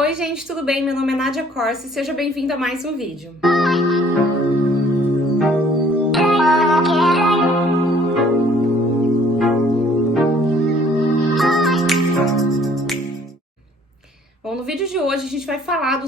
Oi gente, tudo bem? Meu nome é Nádia Corsi, seja bem-vindo a mais um vídeo. Bom, no vídeo de hoje a gente vai falar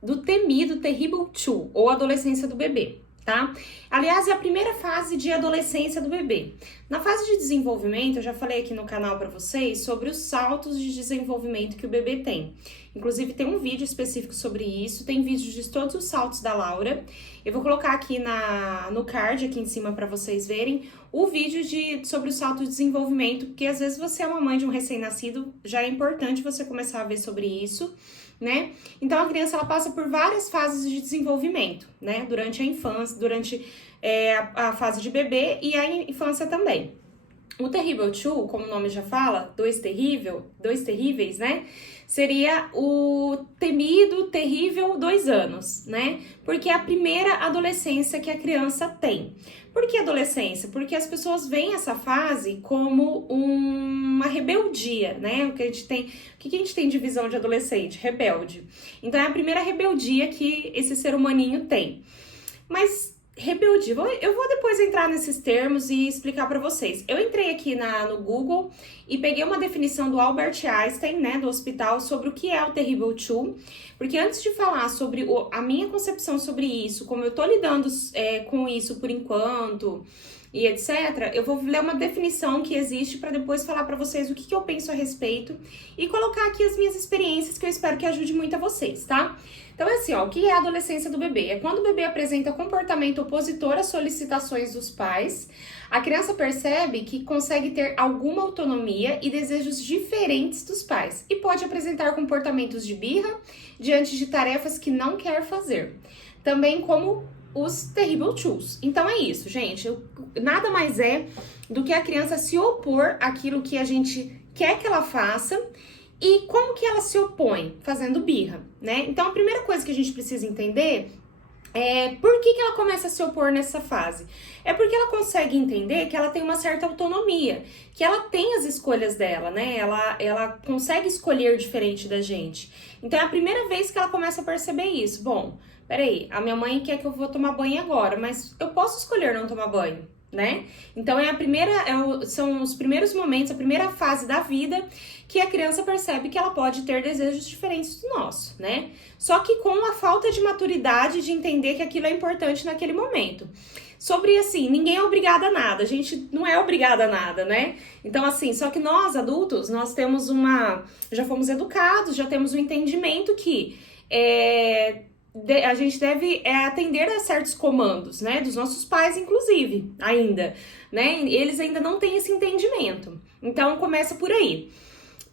do temido Terrible Two, ou adolescência do bebê, tá? Aliás, é a primeira fase de adolescência do bebê. Na fase de desenvolvimento, eu já falei aqui no canal pra vocês sobre os saltos de desenvolvimento que o bebê tem. Inclusive, tem um vídeo específico sobre isso, tem vídeos de todos os saltos da Laura. Eu vou colocar aqui no card, aqui em cima, pra vocês verem, o vídeo sobre o salto de desenvolvimento, porque às vezes você é uma mãe de um recém-nascido, já é importante você começar a ver sobre isso, né? Então, a criança, ela passa por várias fases de desenvolvimento, né? Durante a infância, durante a fase de bebê e a infância também. O Terrible Two, como o nome já fala, dois terríveis, né? Seria o temido, terrível 2 anos, né? Porque é a primeira adolescência que a criança tem. Por que adolescência? Porque as pessoas veem essa fase como uma rebeldia, né? O que a gente tem de visão de adolescente? Rebelde. Então é a primeira rebeldia que esse ser humaninho tem. Mas rebeldia, eu vou depois entrar nesses termos e explicar para vocês. Eu entrei aqui no Google e peguei uma definição do Albert Einstein, né, do hospital, sobre o que é o Terrible Two, porque antes de falar sobre a minha concepção sobre isso, como eu tô lidando com isso por enquanto e etc., eu vou ler uma definição que existe para depois falar para vocês o que eu penso a respeito e colocar aqui as minhas experiências, que eu espero que ajude muito a vocês, tá? Então é assim, ó, o que é a adolescência do bebê? É quando o bebê apresenta comportamento opositor às solicitações dos pais, a criança percebe que consegue ter alguma autonomia e desejos diferentes dos pais e pode apresentar comportamentos de birra diante de tarefas que não quer fazer. Também como os Terrible Twos. Então é isso, gente. Nada mais é do que a criança se opor àquilo que a gente quer que ela faça. E como que ela se opõe? Fazendo birra, né? Então, a primeira coisa que a gente precisa entender é por que ela começa a se opor nessa fase. É porque ela consegue entender que ela tem uma certa autonomia, que ela tem as escolhas dela, né? Ela consegue escolher diferente da gente. Então, é a primeira vez que ela começa a perceber isso. Bom, peraí, a minha mãe quer que eu vou tomar banho agora, mas eu posso escolher não tomar banho, né? Então são os primeiros momentos, a primeira fase da vida que a criança percebe que ela pode ter desejos diferentes do nosso, né? Só que com a falta de maturidade de entender que aquilo é importante naquele momento. Sobre, assim, ninguém é obrigado a nada, a gente não é obrigado a nada, né? Então, assim, só que nós, adultos, nós temos já fomos educados, já temos um entendimento que a gente deve atender a certos comandos, né? Dos nossos pais, inclusive, ainda, né? Eles ainda não têm esse entendimento. Então, começa por aí.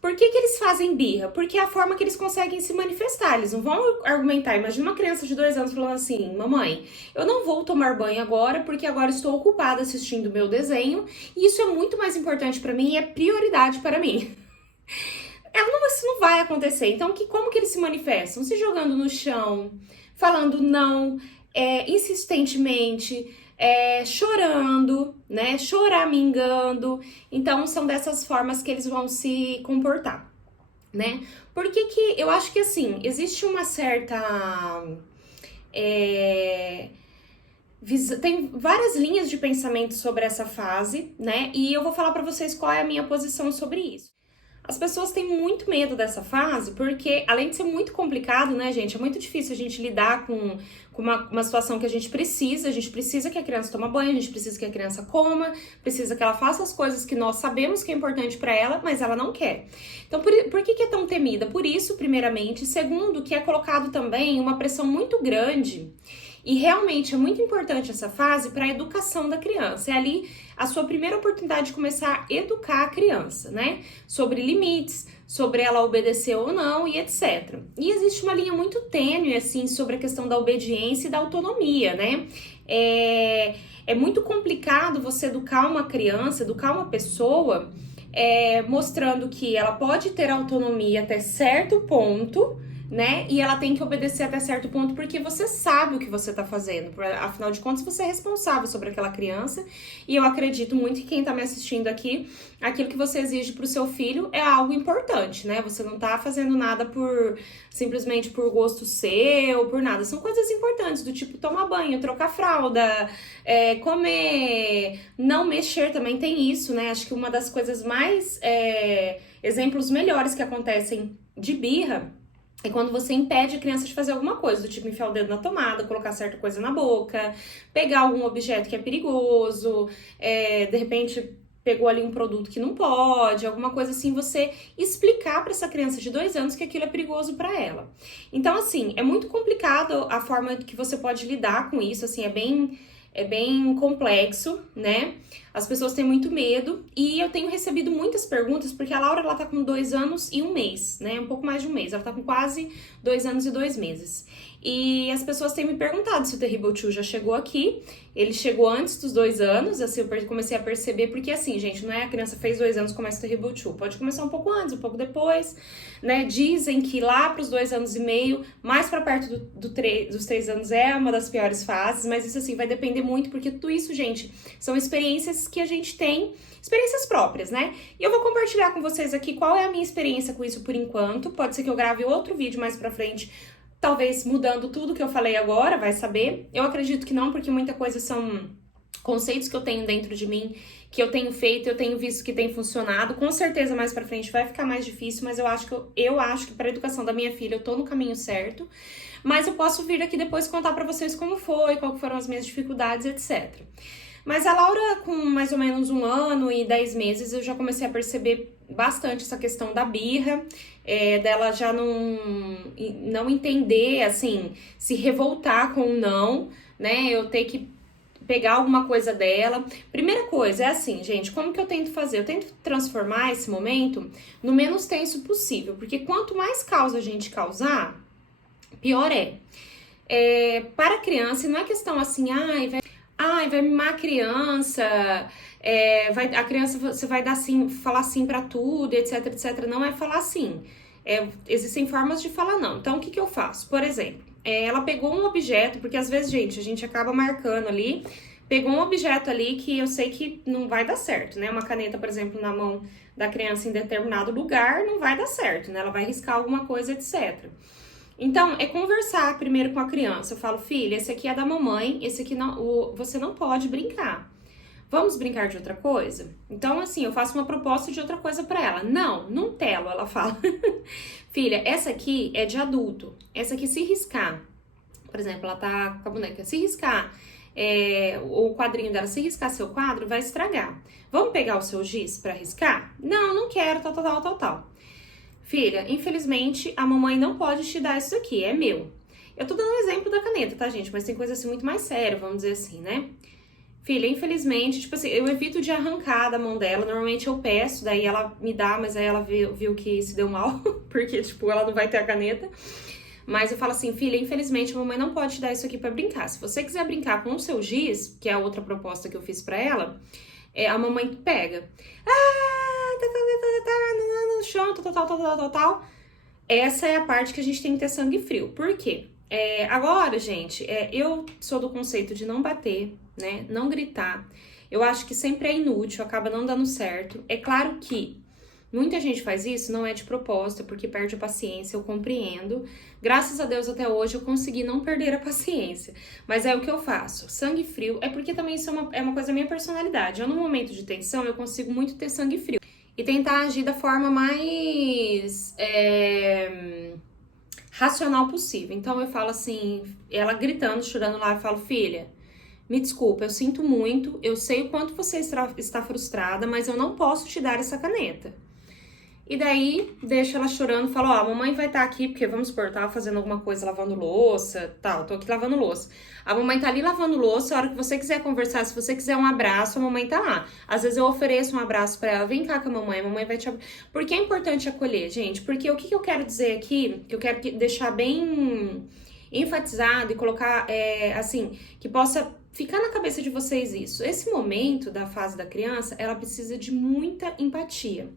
Por que eles fazem birra? Porque é a forma que eles conseguem se manifestar. Eles não vão argumentar. Imagina uma criança de 2 anos falando assim: mamãe, eu não vou tomar banho agora porque agora estou ocupada assistindo meu desenho e isso é muito mais importante para mim e é prioridade para mim. Isso não vai acontecer. Então, como que eles se manifestam? Se jogando no chão, falando não, insistentemente, chorando, né? Choramingando. Então, são dessas formas que eles vão se comportar, né? Por que eu acho que, assim, existe uma certa... tem várias linhas de pensamento sobre essa fase, né? E eu vou falar pra vocês qual é a minha posição sobre isso. As pessoas têm muito medo dessa fase porque, além de ser muito complicado, né, gente? É muito difícil a gente lidar com uma situação que a gente precisa que a criança tome banho, a gente precisa que a criança coma, precisa que ela faça as coisas que nós sabemos que é importante para ela, mas ela não quer. Então, por que é tão temida? Por isso, primeiramente. Segundo, que é colocado também uma pressão muito grande. E realmente é muito importante essa fase para a educação da criança. É ali a sua primeira oportunidade de começar a educar a criança, né? Sobre limites, sobre ela obedecer ou não e etc. E existe uma linha muito tênue, assim, sobre a questão da obediência e da autonomia, né? É muito complicado você educar uma criança, educar uma pessoa, mostrando que ela pode ter autonomia até certo ponto, né? E ela tem que obedecer até certo ponto porque você sabe o que você tá fazendo. Afinal de contas, você é responsável sobre aquela criança. E eu acredito muito que quem tá me assistindo aqui, aquilo que você exige pro seu filho é algo importante, né? Você não tá fazendo nada simplesmente por gosto seu, por nada. São coisas importantes, do tipo tomar banho, trocar fralda, comer, não mexer também tem isso, né? Acho que uma das coisas mais, exemplos melhores que acontecem de birra é quando você impede a criança de fazer alguma coisa, do tipo enfiar o dedo na tomada, colocar certa coisa na boca, pegar algum objeto que é perigoso, de repente pegou ali um produto que não pode, alguma coisa assim, você explicar para essa criança de 2 anos que aquilo é perigoso para ela. Então, assim, é muito complicado a forma que você pode lidar com isso, assim, é bem complexo, né? As pessoas têm muito medo e eu tenho recebido muitas perguntas, porque a Laura, ela tá com 2 anos e 1 mês, né? Um pouco mais de 1 mês, ela tá com quase 2 anos e 2 meses. E as pessoas têm me perguntado se o Terrible Two já chegou aqui. Ele chegou antes dos 2 anos, assim, eu comecei a perceber, porque assim, gente, não é a criança fez 2 anos, começa o Terrible Two. Pode começar um pouco antes, um pouco depois, né? Dizem que lá pros 2 anos e meio, mais pra perto dos 3 anos é uma das piores fases, mas isso assim, vai depender muito, porque tudo isso, gente, são experiências que a gente tem, experiências próprias, né? E eu vou compartilhar com vocês aqui qual é a minha experiência com isso por enquanto. Pode ser que eu grave outro vídeo mais pra frente, talvez mudando tudo que eu falei agora, vai saber. Eu acredito que não, porque muita coisa são conceitos que eu tenho dentro de mim, que eu tenho feito, eu tenho visto que tem funcionado. Com certeza mais pra frente vai ficar mais difícil, mas eu acho que para a educação da minha filha eu tô no caminho certo. Mas eu posso vir aqui depois contar pra vocês como foi, qual foram as minhas dificuldades, etc. Mas a Laura, com mais ou menos 1 ano e 10 meses, eu já comecei a perceber bastante essa questão da birra, dela já não entender, assim, se revoltar com o não, né? Eu ter que pegar alguma coisa dela. Primeira coisa é assim, gente, como que eu tento fazer? Eu tento transformar esse momento no menos tenso possível, porque quanto mais caos a gente causar, pior é. Para a criança, não é questão assim, vai mimar a criança, a criança, você vai dar sim, falar sim pra tudo, etc, etc. Não é falar sim. Existem formas de falar não. Então, o que eu faço? Por exemplo, ela pegou um objeto, porque às vezes, gente, a gente acaba marcando ali, pegou um objeto ali que eu sei que não vai dar certo, né? Uma caneta, por exemplo, na mão da criança em determinado lugar, não vai dar certo, né? Ela vai riscar alguma coisa, etc. Então, é conversar primeiro com a criança. Eu falo, filha, esse aqui é da mamãe, esse aqui não, você não pode brincar. Vamos brincar de outra coisa? Então, assim, eu faço uma proposta de outra coisa pra ela. Não telo, ela fala. Filha, essa aqui é de adulto. Essa aqui, se riscar, por exemplo, ela tá com a boneca, se riscar o quadrinho dela, se riscar seu quadro, vai estragar. Vamos pegar o seu giz pra riscar? Não quero, tal. Filha, infelizmente, a mamãe não pode te dar isso aqui, é meu. Eu tô dando um exemplo da caneta, tá, gente? Mas tem coisa assim muito mais séria, vamos dizer assim, né? Filha, infelizmente, tipo assim, eu evito de arrancar da mão dela. Normalmente eu peço, daí ela me dá, mas aí ela viu que se deu mal, porque, tipo, ela não vai ter a caneta. Mas eu falo assim, filha, infelizmente a mamãe não pode te dar isso aqui pra brincar. Se você quiser brincar com o seu giz, que é a outra proposta que eu fiz pra ela, a mamãe pega. No chão, tal. Essa é a parte que a gente tem que ter sangue frio. Por quê? Agora, gente, eu sou do conceito de não bater, né? Não gritar. Eu acho que sempre é inútil, acaba não dando certo. É claro que muita gente faz isso, não é de propósito, porque perde a paciência, eu compreendo. Graças a Deus, até hoje, eu consegui não perder a paciência. Mas é o que eu faço. Sangue frio é porque também isso é uma coisa da minha personalidade. Eu, no momento de tensão, eu consigo muito ter sangue frio. E tentar agir da forma mais racional possível. Então, eu falo assim, ela gritando, chorando lá, eu falo, filha, me desculpa, eu sinto muito, eu sei o quanto você está frustrada, mas eu não posso te dar essa caneta. E daí, deixa ela chorando, fala, a mamãe vai estar aqui, porque vamos supor, tava fazendo alguma coisa, lavando louça, tal, tô aqui lavando louça. A mamãe tá ali lavando louça, a hora que você quiser conversar, se você quiser um abraço, a mamãe tá lá. Às vezes eu ofereço um abraço pra ela, vem cá com a mamãe vai te abraçar. Por que é importante acolher, gente? Porque o que eu quero dizer aqui, que eu quero deixar bem enfatizado e colocar, assim, que possa ficar na cabeça de vocês isso. Esse momento da fase da criança, ela precisa de muita empatia.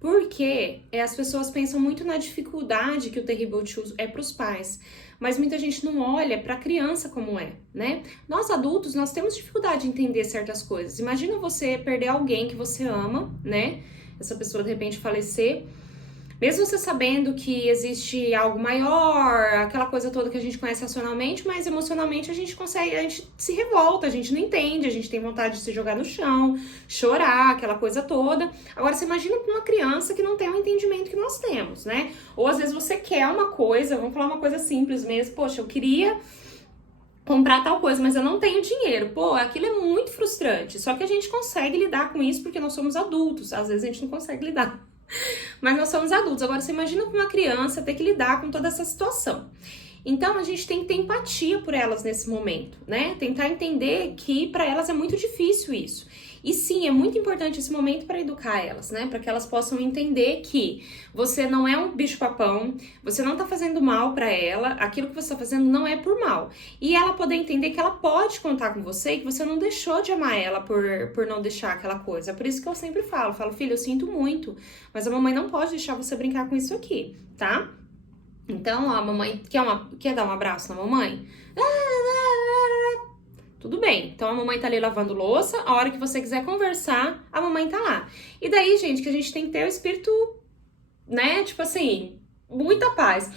Porque as pessoas pensam muito na dificuldade que o Terrible Two é para os pais, mas muita gente não olha para a criança como é, né? Nós adultos, nós temos dificuldade de entender certas coisas. Imagina você perder alguém que você ama, né? Essa pessoa de repente falecer. Mesmo você sabendo que existe algo maior, aquela coisa toda que a gente conhece racionalmente, mas emocionalmente a gente se revolta, a gente não entende, a gente tem vontade de se jogar no chão, chorar, aquela coisa toda. Agora, você imagina com uma criança que não tem o entendimento que nós temos, né? Ou às vezes você quer uma coisa, vamos falar uma coisa simples mesmo, poxa, eu queria comprar tal coisa, mas eu não tenho dinheiro. Pô, aquilo é muito frustrante. Só que a gente consegue lidar com isso porque nós somos adultos. Às vezes a gente não consegue lidar. Mas nós somos adultos. Agora, você imagina com uma criança ter que lidar com toda essa situação. Então, a gente tem que ter empatia por elas nesse momento, né? Tentar entender que para elas é muito difícil isso. E sim, é muito importante esse momento para educar elas, né? Para que elas possam entender que você não é um bicho-papão, você não tá fazendo mal para ela, aquilo que você tá fazendo não é por mal. E ela poder entender que ela pode contar com você e que você não deixou de amar ela por não deixar aquela coisa. É por isso que eu sempre falo, filho, eu sinto muito, mas a mamãe não pode deixar você brincar com isso aqui, tá? Então, a mamãe quer dar um abraço na mamãe? Tudo bem, então a mamãe tá ali lavando louça, a hora que você quiser conversar, a mamãe tá lá. E daí, gente, que a gente tem que ter o espírito, né, tipo assim, muita paz.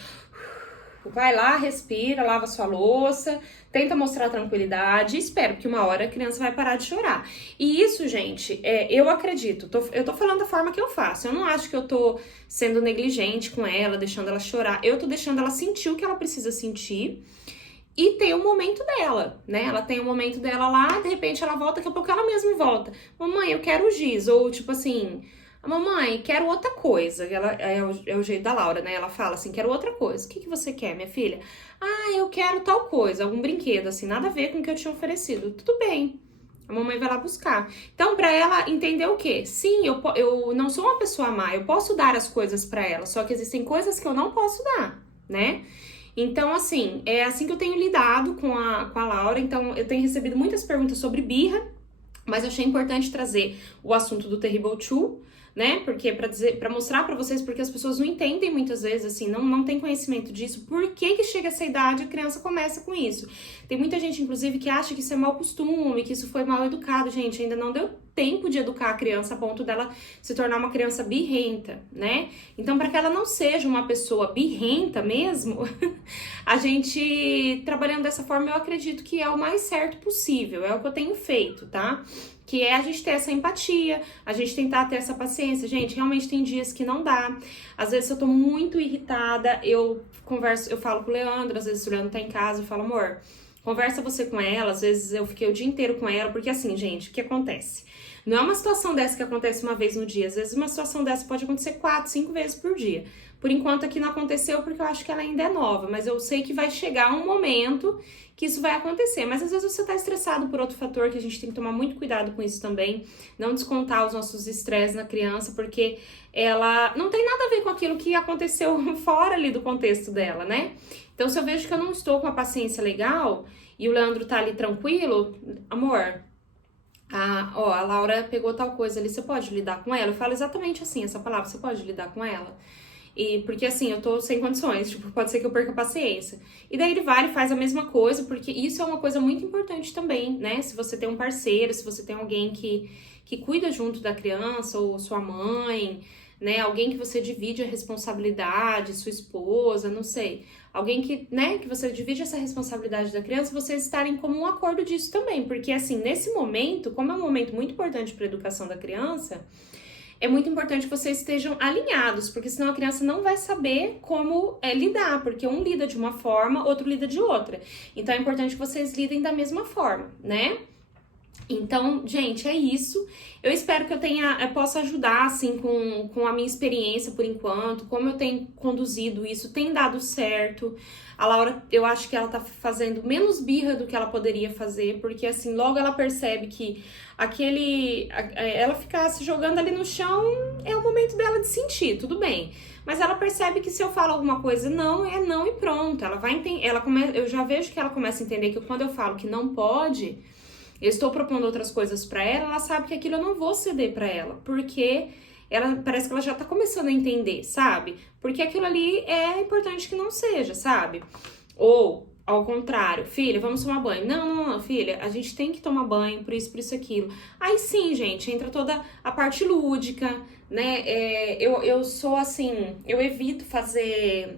Vai lá, respira, lava sua louça, tenta mostrar tranquilidade e espero que uma hora a criança vai parar de chorar. E isso, gente, eu acredito, eu tô falando da forma que eu faço. Eu não acho que eu tô sendo negligente com ela, deixando ela chorar. Eu tô deixando ela sentir o que ela precisa sentir e ter o momento dela, né? Ela tem o momento dela lá, de repente ela volta, daqui a pouco ela mesma volta. Mamãe, eu quero o giz, ou tipo assim... Mamãe, quero outra coisa. Ela, é o jeito da Laura, né? Ela fala assim, quero outra coisa. O que você quer, minha filha? Eu quero tal coisa, algum brinquedo, assim, nada a ver com o que eu tinha oferecido. Tudo bem. A mamãe vai lá buscar. Então, pra ela entender o quê? Sim, eu não sou uma pessoa má, eu posso dar as coisas pra ela, só que existem coisas que eu não posso dar, né? Então, assim, é assim que eu tenho lidado com a Laura. Então, eu tenho recebido muitas perguntas sobre birra, mas eu achei importante trazer o assunto do Terrible Two, né? Porque para mostrar para vocês, porque as pessoas não entendem muitas vezes, assim, não tem conhecimento disso. Por que chega essa idade a criança começa com isso? Tem muita gente, inclusive, que acha que isso é mau costume, que isso foi mal educado. Gente, ainda não deu tempo de educar a criança a ponto dela se tornar uma criança birrenta, né? Então, para que ela não seja uma pessoa birrenta mesmo, a gente, trabalhando dessa forma, eu acredito que é o mais certo possível. É o que eu tenho feito, tá? Que é a gente ter essa empatia, a gente tentar ter essa paciência. Gente, realmente tem dias que não dá. Às vezes eu tô muito irritada, eu falo com o Leandro, às vezes o Leandro tá em casa, eu falo, amor, conversa você com ela, às vezes eu fiquei o dia inteiro com ela, porque assim, gente, o que acontece? Não é uma situação dessa que acontece uma vez no dia, às vezes uma situação dessa pode acontecer 4, 5 vezes por dia. Por enquanto aqui não aconteceu porque eu acho que ela ainda é nova, mas eu sei que vai chegar um momento que isso vai acontecer. Mas às vezes você tá estressado por outro fator que a gente tem que tomar muito cuidado com isso também. Não descontar os nossos estresses na criança, porque ela não tem nada a ver com aquilo que aconteceu fora ali do contexto dela, né? Então se eu vejo que eu não estou com a paciência legal e o Leandro tá ali tranquilo, amor... a Laura pegou tal coisa ali, você pode lidar com ela? Eu falo exatamente assim, essa palavra, você pode lidar com ela? E porque assim, eu tô sem condições, tipo, pode ser que eu perca a paciência. E daí ele vai e faz a mesma coisa, porque isso é uma coisa muito importante também, né? Se você tem um parceiro, se você tem alguém que cuida junto da criança, ou sua mãe, né? Alguém que você divide a responsabilidade, sua esposa, não sei. Alguém que, né, que você divide essa responsabilidade da criança, vocês estarem como um acordo disso também. Porque assim, nesse momento, como é um momento muito importante para a educação da criança, é muito importante que vocês estejam alinhados, porque senão a criança não vai saber como lidar, porque um lida de uma forma, outro lida de outra. Então é importante que vocês lidem da mesma forma, né? Então, gente, é isso. Eu espero que eu possa ajudar, assim, com a minha experiência por enquanto, como eu tenho conduzido isso, tem dado certo. A Laura, eu acho que ela tá fazendo menos birra do que ela poderia fazer, porque, assim, logo ela percebe que ela ficar se jogando ali no chão é o momento dela de sentir, tudo bem. Mas ela percebe que se eu falo alguma coisa não, é não e pronto. Ela vai entender, eu já vejo que ela começa a entender que quando eu falo que não pode... Eu estou propondo outras coisas pra ela, ela sabe que aquilo eu não vou ceder pra ela, porque ela parece que ela já tá começando a entender, sabe? Porque aquilo ali é importante que não seja, sabe? Ou, ao contrário, filha, vamos tomar banho. Não, filha, a gente tem que tomar banho, por isso, aquilo. Aí sim, gente, entra toda a parte lúdica, né? Eu sou assim, eu evito fazer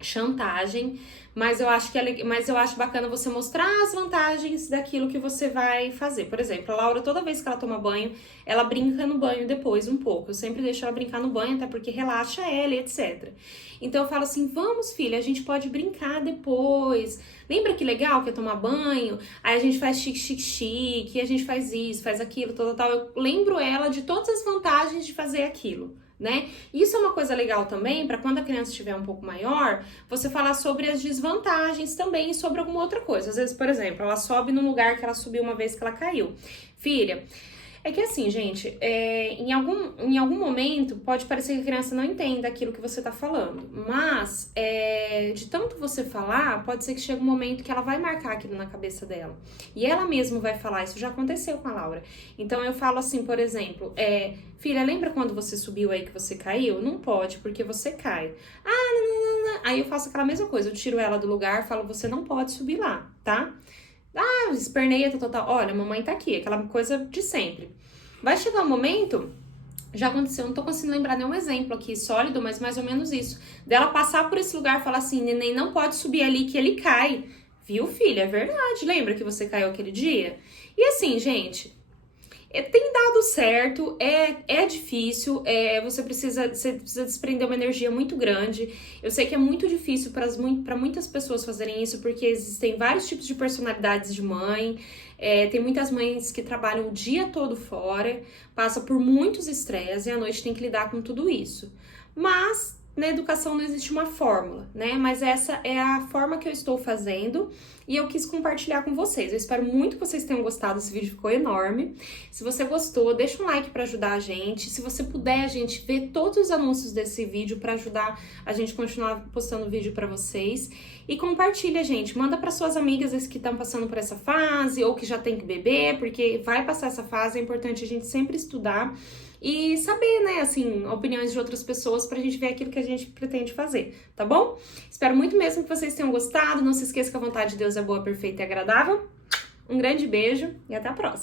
chantagem, mas eu acho mas eu acho bacana você mostrar as vantagens daquilo que você vai fazer. Por exemplo, a Laura, toda vez que ela toma banho, ela brinca no banho depois um pouco. Eu sempre deixo ela brincar no banho, até porque relaxa ela e etc. Então eu falo assim: vamos, filha, a gente pode brincar depois. Lembra que legal que é tomar banho? Aí a gente faz chique, a gente faz isso, faz aquilo, tal. Eu lembro ela de todas as vantagens de fazer aquilo, né? Isso é uma coisa legal também, para quando a criança estiver um pouco maior, você falar sobre as desvantagens também e sobre alguma outra coisa. Às vezes, por exemplo, ela sobe num lugar que ela subiu uma vez que ela caiu. Filha, é que assim, gente, em algum momento pode parecer que a criança não entenda aquilo que você tá falando, mas de tanto você falar, pode ser que chegue um momento que ela vai marcar aquilo na cabeça dela. E ela mesma vai falar, isso já aconteceu com a Laura. Então eu falo assim, por exemplo, filha, lembra quando você subiu aí que você caiu? Não pode, porque você cai. Não. Aí eu faço aquela mesma coisa, eu tiro ela do lugar, falo, você não pode subir lá, tá? Esperneia, tal. Olha, mamãe tá aqui, aquela coisa de sempre. Vai chegar um momento, já aconteceu, não tô conseguindo lembrar nenhum exemplo aqui sólido, mas mais ou menos isso. Dela passar por esse lugar e falar assim, neném não pode subir ali que ele cai. Viu, filha? É verdade. Lembra que você caiu aquele dia? E assim, gente, tem dado certo, é difícil, você precisa desprender uma energia muito grande. Eu sei que é muito difícil para muitas pessoas fazerem isso, porque existem vários tipos de personalidades de mãe. Tem muitas mães que trabalham o dia todo fora, passa por muitos estresses e à noite tem que lidar com tudo isso. Mas na educação não existe uma fórmula, né? Mas essa é a forma que eu estou fazendo e eu quis compartilhar com vocês. Eu espero muito que vocês tenham gostado, esse vídeo ficou enorme. Se você gostou, deixa um like para ajudar a gente. Se você puder, gente, ver todos os anúncios desse vídeo para ajudar a gente a continuar postando vídeo para vocês. E compartilha, gente. Manda para suas amigas que estão passando por essa fase ou que já tem que beber, porque vai passar essa fase, é importante a gente sempre estudar e saber, né, assim, opiniões de outras pessoas pra gente ver aquilo que a gente pretende fazer, tá bom? Espero muito mesmo que vocês tenham gostado. Não se esqueça que a vontade de Deus é boa, perfeita e agradável. Um grande beijo e até a próxima!